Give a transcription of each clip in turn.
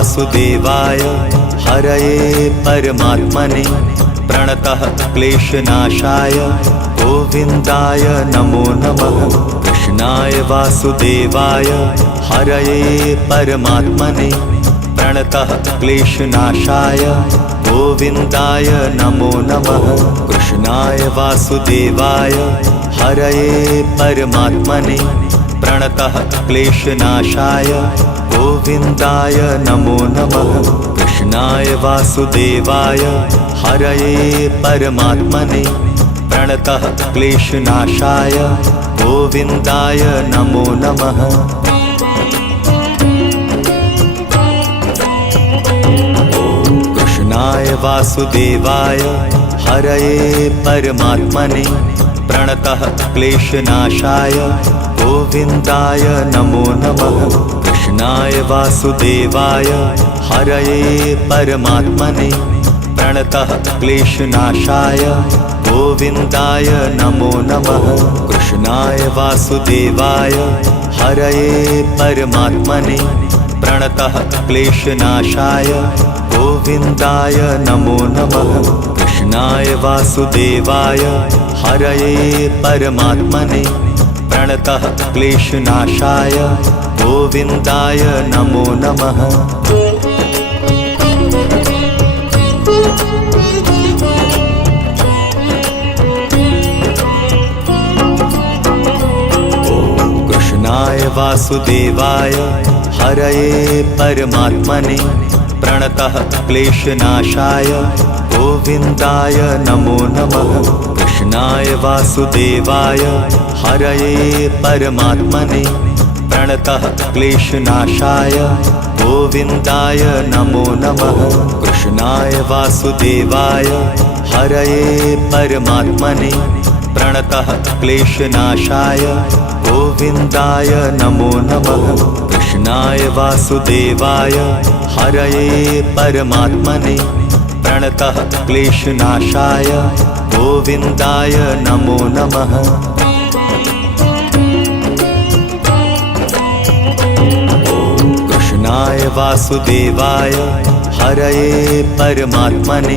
वासुदेवाय हरये परमात्मने प्रणतः क्लेशनाशाय गोविन्दाय नमो नमः। कृष्णाय वासुदेवाय हरये परमात्मने प्रणतः क्लेशनाशाय गोविन्दाय नमो नमः। कृष्णाय वासुदेवाय हरये परमात्मने प्रणतः क्लेशनाशाय गोविन्दाय नमो नमः। कृष्णाय वासुदेवाय हरये परमात्मने प्रणतः क्लेशनाशाय गोविन्दाय नमो नमः। कृष्णाय वासुदेवाय हरये परमात्मने प्रणतः क्लेशनाशाय गोविन्दाय नमो नमः। कृष्णाय वासुदेवाय हरये परमात्मने प्रणतः क्लेशनाशाय गोविन्दाय नमो नमः। कृष्णाय वासुदेवाय हरये परमात्मने प्रणतः क्लेशनाशाय गोविन्दाय नमो नमः। कृष्णाय वासुदेवाय हरये परमात्मने प्रणतः क्लेशनाशाय गोविन्दाय नमो नमः। कृष्णाय वासुदेवाय हरये परमात्मने प्रणतः क्लेशनाशाय गोविन्दाय नमो नमः। कृष्णाय वासुदेवाय हरये परमात्मने प्रणतः क्लेशनाशाय गोविन्दाय नमो नमः। कृष्णाय वासुदेवाय हरये परमात्मने प्रणतः क्लेशनाशाय गोविन्दाय नमो नमः। कृष्णाय वासुदेवाय हरये परमात्मने प्रणतः क्लेशनाशाय गोविन्दाय नमो नमः। कृष्णाय वासुदेवाय हरये परमात्मने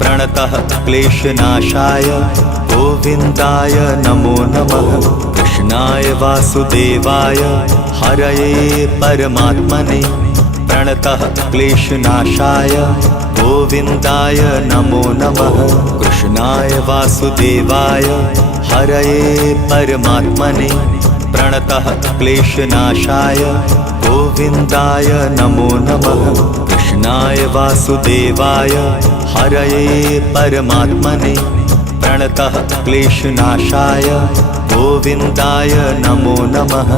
प्रणतः क्लेशनाशाय गोविन्दाय नमो नमः। कृष्णाय वासुदेवाय हरये परमात्मने प्रणतः क्लेशनाशाय गोविन्दाय नमो नमः। कृष्णाय वासुदेवाय हरये परमात्मने प्रणतः क्लेशनाशाय गोविन्दाय नमो नमः। कृष्णाय वासुदेवाय हरये परमात्मने प्रणतः क्लेशनाशाय गोविन्दाय नमो नमः।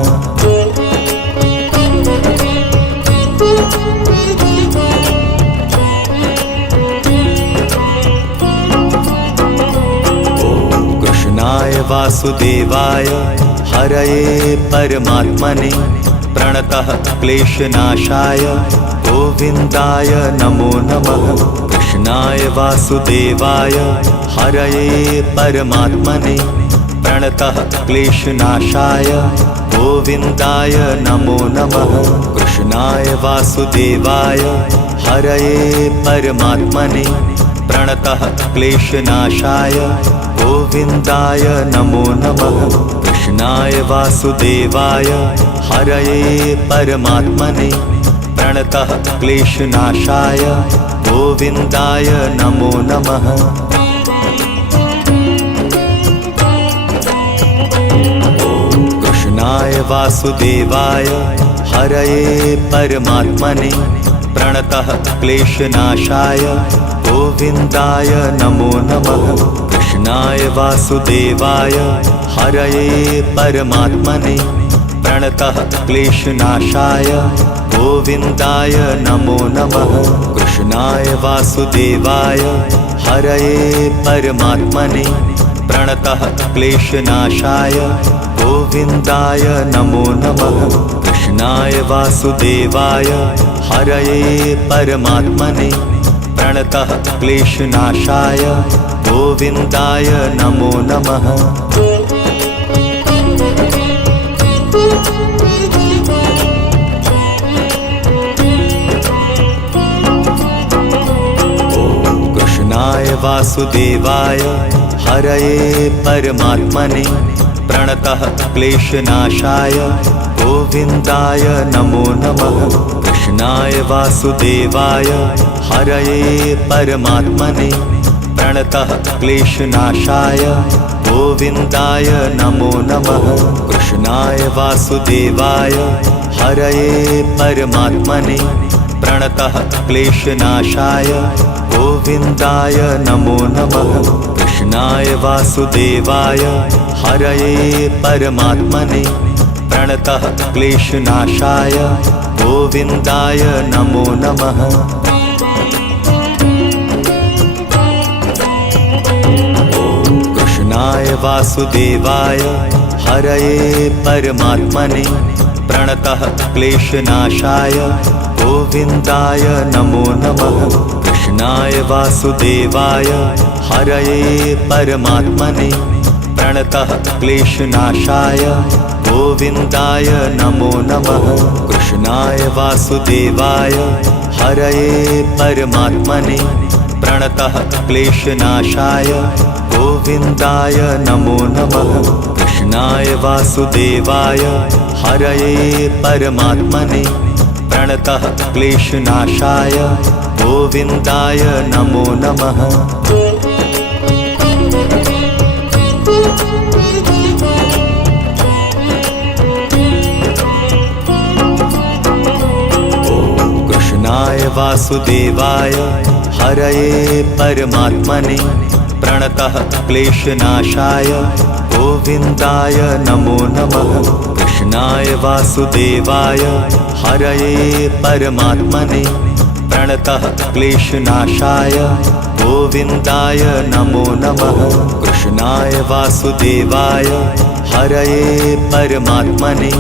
कृष्णाय वासुदेवाय हरये परमात्मने प्रणतः क्लेशनाशाय गोविन्दाय नमो नमः। कृष्णाय वासुदेवाय हरये परमात्मने प्रणतः क्लेशनाशाय गोविन्दाय नमो नमः। कृष्णाय वासुदेवाय हरये परमात्मने प्रणतः क्लेशनाशाय गोविन्दाय नमो नमः। कृष्णाय वासुदेवाय हरये परमात्मने प्रणतः क्लेशनाशाय गोविन्दाय नमो नमः। कृष्णाय वासुदेवाय हरये परमात्मने प्रणतः क्लेशनाशाय गोविन्दाय नमो नमः। कृष्णाय वासुदेवाय हरये परमात्मने प्रणतः क्लेशनाशाय गोविन्दाय नमो नमः। कृष्णाय वासुदेवाय हरये परमात्मने प्रणतः क्लेशनाशाय गोविन्दाय नमो नमः। कृष्णाय वासुदेवाय हरये परमात्मने प्रणतः क्लेशनाशाय गोविन्दाय नमो नमः। कृष्णाय वासुदेवाय हरये परमात्मने प्रणतः क्लेशनाशाय गोविन्दाय नमो नमः। कृष्णाय वासुदेवाय हरये परमात्मने प्रणतः क्लेशनाशाय गोविन्दाय नमो नमः। कृष्णाय वासुदेवाय हरये परमात्मने प्रणतः क्लेशनाशाय गोविन्दाय नमो नमः। कृष्णाय वासुदेवाय हरये परमात्मने प्रणतः क्लेशनाशाय गोविन्दाय नमो नमः। कृष्णाय वासुदेवाय हरये परमात्मने प्रणतः क्लेशनाशाय गोविन्दाय नमो नमः। कृष्णाय वासुदेवाय हरये परमात्मने प्रणतः क्लेशनाशाय गोविन्दाय नमो नमः। कृष्णाय वासुदेवाय हरये परमात्मने प्रणतः क्लेशनाशाय गोविन्दाय नमो नमः। कृष्णाय वासुदेवाय हरये परमात्मने प्रणतः क्लेशनाशाय गोविन्दाय नमो नमः। कृष्णाय वासुदेवाय हरये परमात्मने प्रणतः क्लेशनाशाय गोविन्दाय नमो नमः। कृष्णाय वासुदेवाय हरये परमात्मने प्रणतः क्लेशनाशाय गोविन्दाय नमो नमः। कृष्णाय वासुदेवाय हरये परमात्मने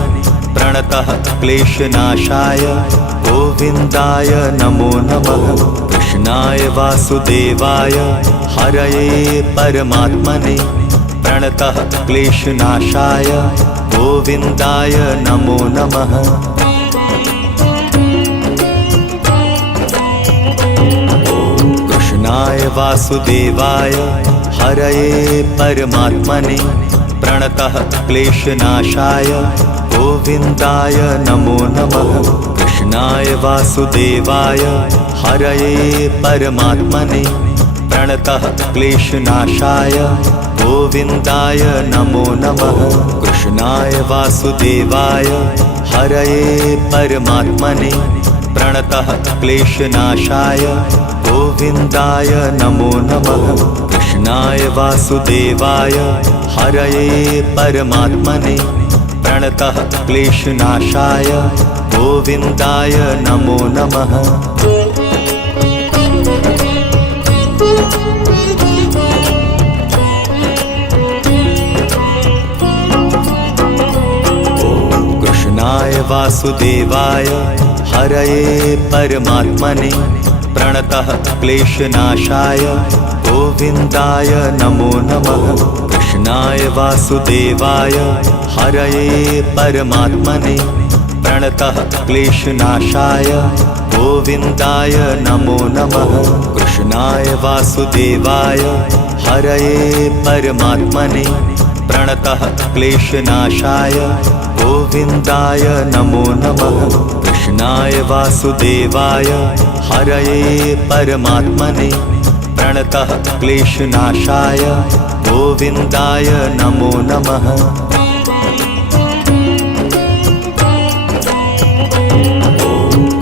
प्रणतः क्लेशनाशाय गोविन्दाय नमो नमः। कृष्णाय वासुदेवाय हरये परमात्मने प्रणतः क्लेशनाशाय गोविन्दाय नमो नमः। कृष्णाय वासुदेवाय हरये परमात्मने प्रणतः क्लेशनाशाय गोविन्दाय नमो नमः। कृष्णाय वासुदेवाय हरये परमात्मने प्रणतः क्लेशनाशाय गोविन्दाय नमो नमः। कृष्णाय वासुदेवाय हरये परमात्मने प्रणतः क्लेशनाशाय गोविन्दाय नमो नमः। कृष्णाय वासुदेवाय हरये परमात्मने प्रणतः क्लेशनाशाय गोविन्दाय नमो नमः। कृष्णाय वासुदेवाय हरये परमात्मने प्रणतः क्लेशनाशाय गोविन्दाय नमो नमः। कृष्णाय वासुदेवाय हरये परमात्मने प्रणतः क्लेशनाशाय गोविन्दाय नमो नमः। कृष्णाय वासुदेवाय हरये परमात्मने प्रणतः क्लेशनाशाय गोविन्दाय नमो नमः। कृष्णाय वासुदेवाय हरये परमात्मने प्रणतः क्लेशनाशाय गोविन्दाय नमो नमः।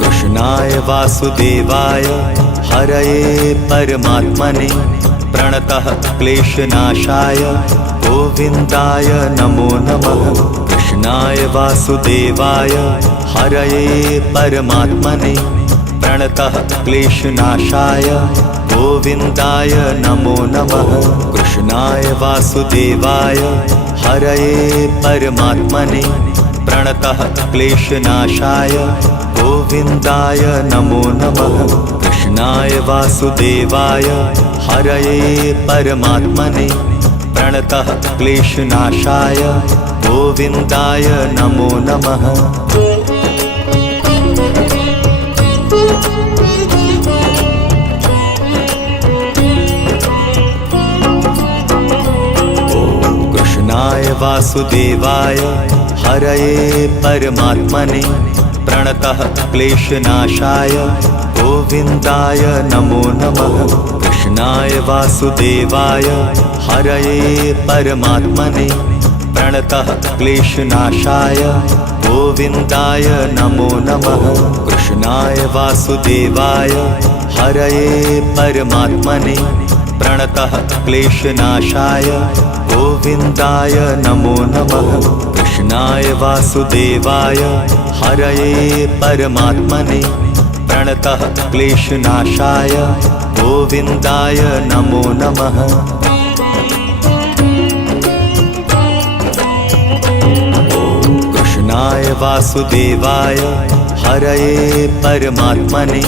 कृष्णाय वासुदेवाय हरये परमात्मने प्रणतः क्लेशनाशाय गोविन्दाय नमो नमः। कृष्णाय वासुदेवाय हरये परमात्मने प्रणतः क्लेशनाशाय गोविन्दाय नमो नमः। कृष्णाय वासुदेवाय हरये परमात्मने प्रणतः क्लेशनाशाय गोविन्दाय नमो नमः। कृष्णाय वासुदेवाय हरये परमात्मने प्रणतः क्लेशनाशाय गोविन्दाय नमो नमः। वासुदेवाय हरये परमात्मने प्रणतः क्लेशनाशाय गोविन्दाय नमो नमः। कृष्णाय वासुदेवाय हरये परमात्मने प्रणतः क्लेशनाशाय गोविन्दाय नमो नमः। कृष्णाय वासुदेवाय हरये परमात्मने प्रणतः क्लेशनाशाय गोविन्दाय नमो नमः। कृष्णाय वासुदेवाय हरये परमात्मने प्रणतः क्लेशनाशाय गोविन्दाय नमो नमः। कृष्णाय वासुदेवाय हरये परमात्मने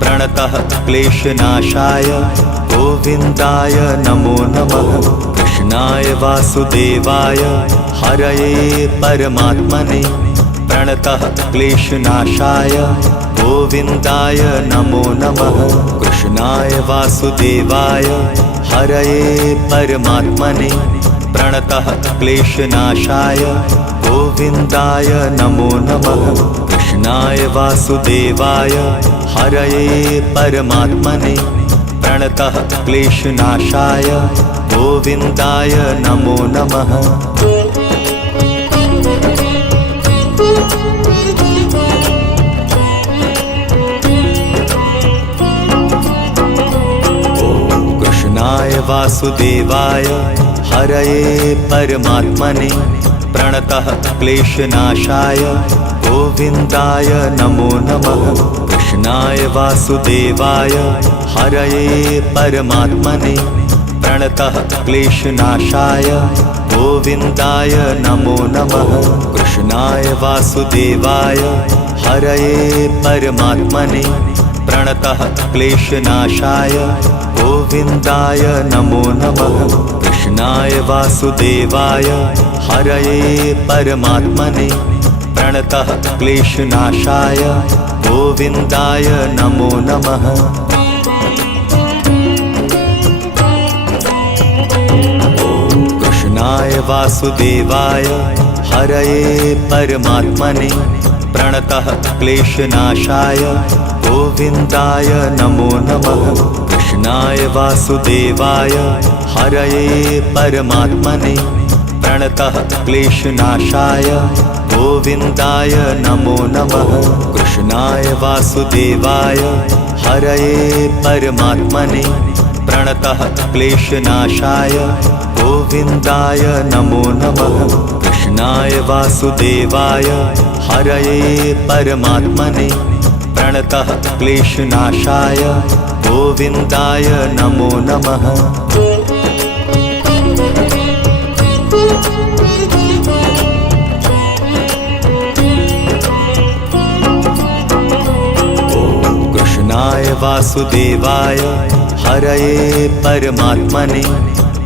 प्रणतः क्लेशनाशाय गोविन्दाय नमो नमः। कृष्णाय वासुदेवाय हरये परमात्मने प्रणतः क्लेशनाशाय गोविन्दाय नमो नमः। कृष्णाय वासुदेवाय हरये परमात्मने प्रणतः क्लेशनाशाय गोविन्दाय नमो नमः। कृष्णाय वासुदेवाय हरये परमात्मने प्रणतः क्लेशनाशाय गोविन्दाय नमो नमः। कृष्णाय वासुदेवाय हरये परमात्मने प्रणतः क्लेशनाशाय गोविन्दाय नमो नमः। कृष्णाय वासुदेवाय हरये परमात्मने प्रणतः क्लेशनाशाय गोविन्दाय नमो नमः। कृष्णाय वासुदेवाय हरये परमात्मने प्रणतः क्लेशनाशाय गोविन्दाय नमो नमः। कृष्णाय वासुदेवाय हरये परमात्मने प्रणतः क्लेशनाशाय गोविन्दाय नमो नमः। कृष्णाय वासुदेवाय हरये परमात्मने प्रणतः क्लेशनाशाय गोविन्दाय नमो नमः। कृष्णाय वासुदेवाय हरये परमात्मने प्रणतः क्लेशनाशाय गोविन्दाय नमो नमः। कृष्णाय वासुदेवाय हरये परमात्मने प्रणतः क्लेशनाशाय गोविन्दाय नमो नमः। कृष्णाय वासुदेवाय हरये परमात्मने प्रणतः क्लेशनाशाय गोविन्दाय नमो नमः। कृष्णाय वासुदेवाय हरये परमात्मने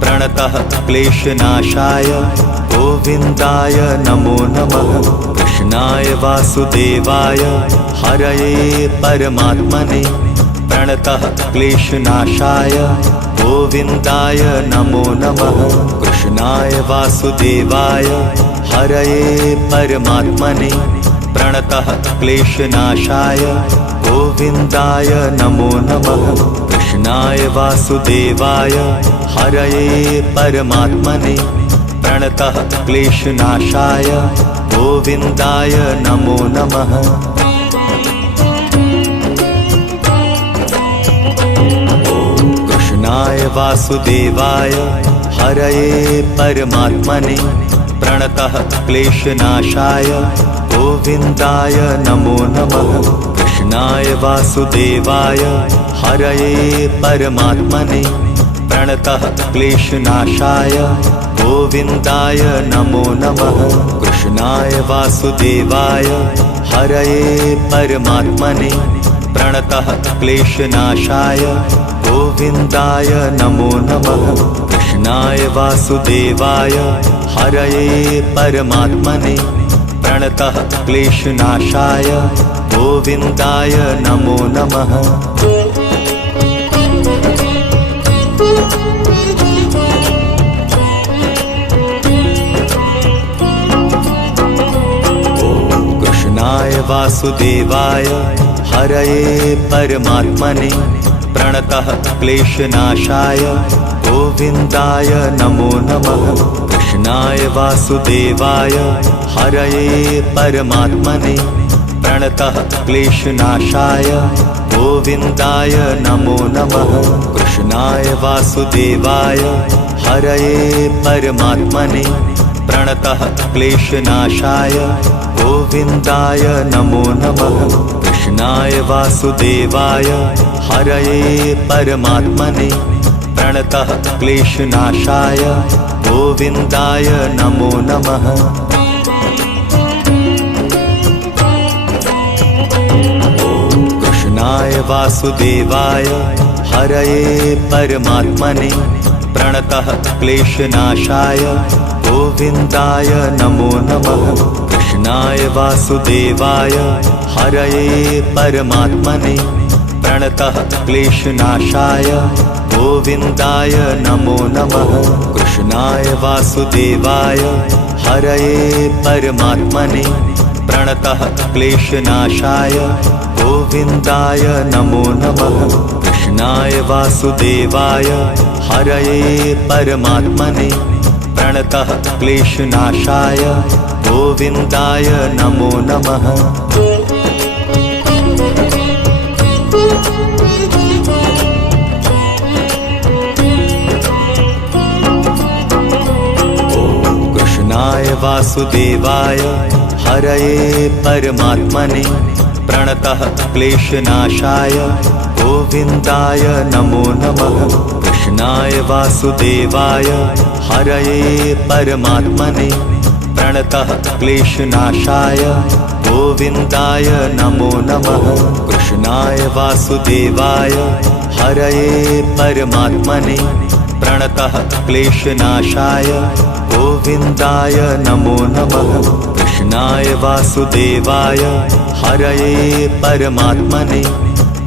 प्रणतः क्लेशनाशाय गोविन्दाय नमो नमः। कृष्णाय वासुदेवाय हरये परमात्मने प्रणतः क्लेशनाशाय गोविन्दाय नमो नमः। कृष्णाय वासुदेवाय हरये परमात्मने प्रणतः क्लेशनाशाय गोविन्दाय नमो नमः। कृष्णाय वासुदेवाय हरये परमात्मने प्रणतः क्लेशनाशाय गोविन्दाय नमो नमः। कृष्णाय वासुदेवाय हरये परमात्मने प्रणतः क्लेशनाशाय गोविन्दाय नमो नमः। कृष्णाय वासुदेवाय हरये परमात्मने प्रणतः क्लेशनाशाय गोविन्दाय नमो नमः। कृष्णाय वासुदेवाय हरये परमात्मने प्रणतः क्लेशनाशाय गोविन्दाय नमो नमः। कृष्णाय वासुदेवाय हरये परमात्मने प्रणतः क्लेशनाशाय गोविन्दाय नमो नमः। वासुदेवाय हरये परमात्मने प्रणतः क्लेशनाशाय गोविन्दाय नमो नमः। कृष्णाय वासुदेवाय हरये परमात्मने प्रणतः क्लेशनाशाय गोविन्दाय नमो नमः। कृष्णाय वासुदेवाय हरये परमात्मने प्रणतः क्लेशनाशाय गोविन्दाय नमो नमः। कृष्णाय वासुदेवाय हरये परमात्मने प्रणतः क्लेशनाशाय गोविन्दाय नमो नमः। कृष्णाय वासुदेवाय हरये परमात्मने प्रणतः क्लेशनाशाय गोविन्दाय नमो नमः। कृष्णाय वासुदेवाय हरये परमात्मने प्रणतः क्लेशनाशाय गोविन्दाय नमो नमः। कृष्णाय वासुदेवाय हरये परमात्मने प्रणतः क्लेशनाशाय गोविन्दाय नमो नमः। कृष्णाय वासुदेवाय हरये परमात्मने प्रणतः क्लेशनाशाय गोविन्दाय नमो नमः। कृष्णाय वासुदेवाय हरये परमात्मने प्रणतः क्लेशनाशाय गोविन्दाय नमो नमः। कृष्णाय वासुदेवाय हरये परमात्मने प्रणतः क्लेशनाशाय गोविन्दाय नमो नमः। कृष्णाय वासुदेवाय हरये परमात्मने प्रणतः क्लेशनाशाय गोविन्दाय नमो नमः। कृष्णाय वासुदेवाय हरये परमात्मने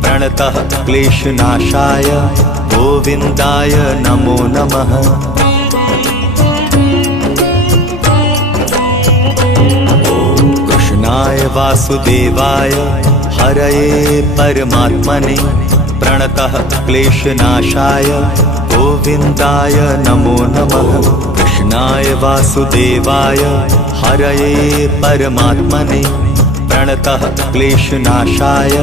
प्रणतः क्लेशनाशाय गोविन्दाय नमो नमः। कृष्णाय वासुदेवाय हरये परमात्मने प्रणतः क्लेशनाशाय गोविन्दाय नमो नमः। कृष्णाय वासुदेवाय हरये परमात्मने प्रणतः क्लेशनाशाय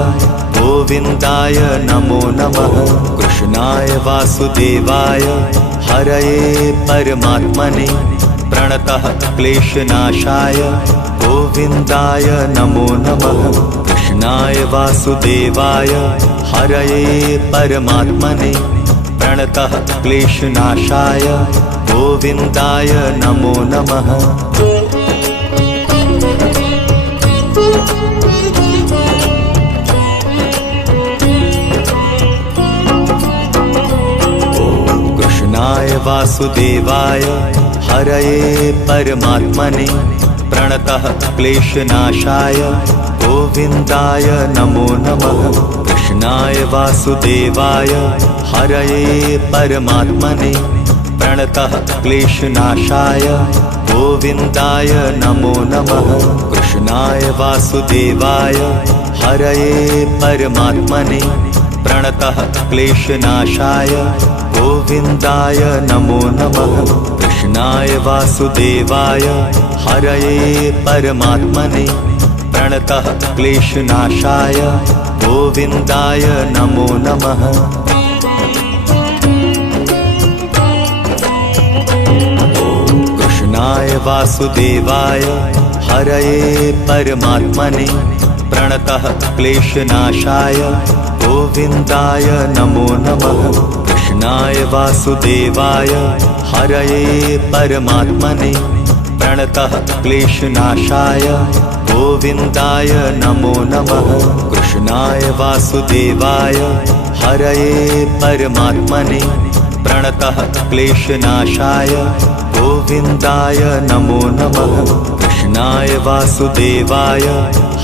गोविन्दाय नमो नमः। कृष्णाय वासुदेवाय हरये परमात्मने प्रणतः क्लेशनाशाय गोविन्दाय नमो नमः। कृष्णाय वासुदेवाय हरये परमात्मने प्रणतः क्लेशनाशाय गोविन्दाय नमो नमः। कृष्णाय वासुदेवाय हरये परमात्मने प्रणतः क्लेशनाशाय गोविन्दाय नमो नमः। कृष्णाय वासुदेवाय हरये परमात्मने प्रणतः क्लेशनाशाय गोविन्दाय नमो नमः। कृष्णाय वासुदेवाय हरये परमात्मने प्रणतः क्लेशनाशाय गोविन्दाय नमो नमः। कृष्णाय वासुदेवाय हरये परमात्मने प्रणतः क्लेशनाशाय गोविन्दाय नमो नमः। कृष्णाय वासुदेवाय हरये परमात्मने प्रणतः क्लेशनाशाय गोविन्दाय नमो नमः। कृष्णाय वासुदेवाय हरये परमात्मने प्रणतः क्लेशनाशाय गोविन्दाय नमो नमः। कृष्णाय वासुदेवाय हरये परमात्मने प्रणतः क्लेशनाशाय गोविन्दाय नमो नमः। कृष्णाय वासुदेवाय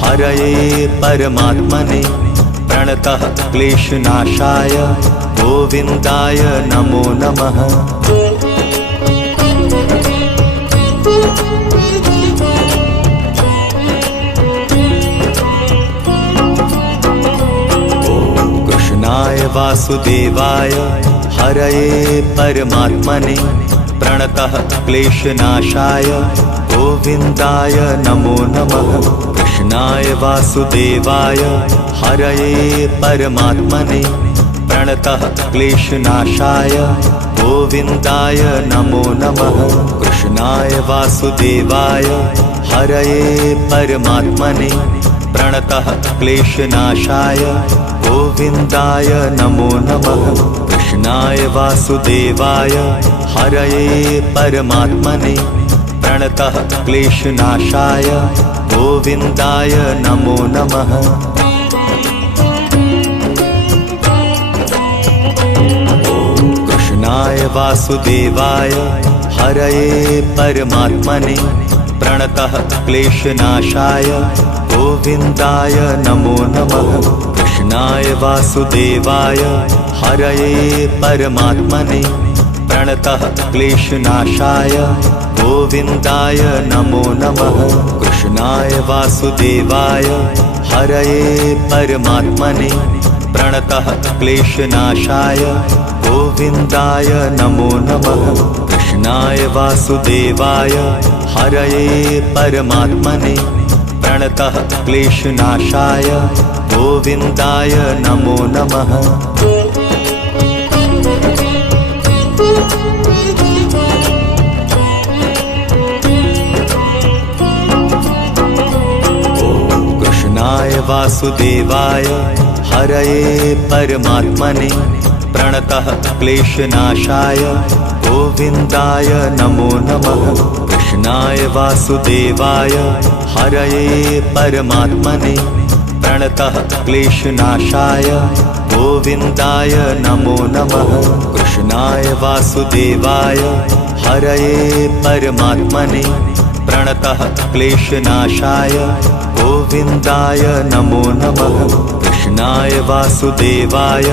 हरये परमात्मने प्रणतः क्लेशनाशाय गोविन्दाय नमो नमः। कृष्णाय वासुदेवाय हरये परमात्मने प्रणतः क्लेशनाशाय गोविन्दाय नमो नमः। कृष्णाय वासुदेवाय हरये परमात्मने प्रणतः क्लेशनाशाय गोविन्दाय नमो नमः। कृष्णाय वासुदेवाय हरये परमात्मने प्रणतः क्लेशनाशाय गोविन्दाय नमो नमः। कृष्णाय वासुदेवाय हरये परमात्मने प्रणतः क्लेशनाशाय गोविन्दाय नमो नमः। कृष्णाय वासुदेवाय हरये परमात्मने प्रणतः क्लेशनाशाय गोविन्दाय नमो नमः। कृष्णाय वासुदेवाय हरये परमात्मने प्रणतः क्लेशनाशाय गोविन्दाय नमो नमः। कृष्णाय वासुदेवाय हरये परमात्मने प्रणतः क्लेशनाशाय गोविन्दाय नमो नमः। कृष्णाय वासुदेवाय हरये परमात्मने प्रणतः क्लेशनाशाय गोविन्दाय नमो नमः। कृष्णाय वासुदेवाय हरये परमात्मने प्रणतः क्लेशनाशाय गोविन्दाय नमो नमः। कृष्णाय वासुदेवाय हरये परमात्मने प्रणतः क्लेशनाशाय गोविन्दाय नमो नमः। कृष्णाय वासुदेवाय हरये परमात्मने प्रणतः क्लेशनाशाय गोविन्दाय नमो नमः। कृष्णाय वासुदेवाय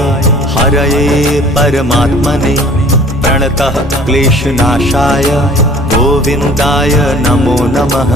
हरये परमात्मने प्रणतः क्लेशनाशाय गोविन्दाय नमो नमः।